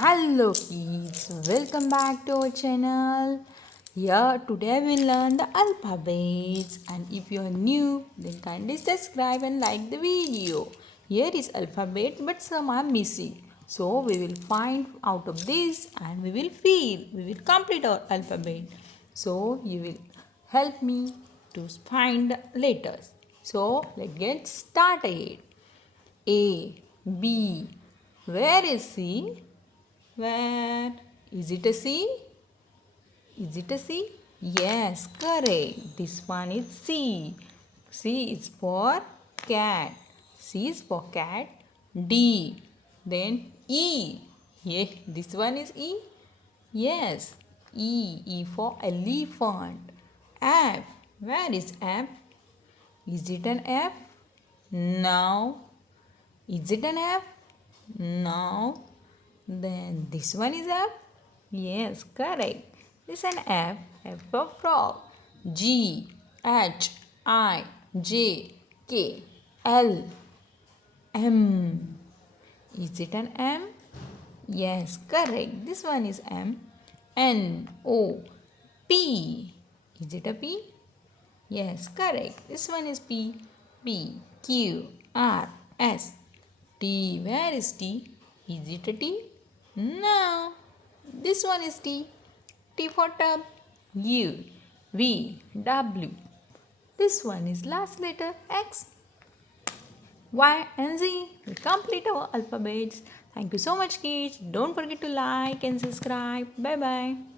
Hello kids, welcome back to our channel. Here today we learn the alphabets, and if you are new then kindly subscribe and like the video. Here is alphabet but some are missing. So we will find out of this and we will complete our alphabet. So you will help me to find the letters. So let's get started. A, B. Where is C? Where? Is it a C? Is it a C? Yes, correct. This one is C. C is for cat. C is for cat. D. Then E. Yeah, this one is E. Yes, E. E for elephant. F. Where is F? Is it an F? No. Is it an F? No. Then this one is F? Yes, correct. This is an F. F for frog. G, H, I, J, K, L, M. Is it an M? Yes, correct. This one is M. N, O, P. Is it a P? Yes, correct. This one is P. P, Q, R, S. T. Where is T? Is it a T? No. This one is T. T for tub. U, V, W. This one is last letter X. Y and Z. We complete our alphabets. Thank you so much kids. Don't forget to like and subscribe. Bye bye.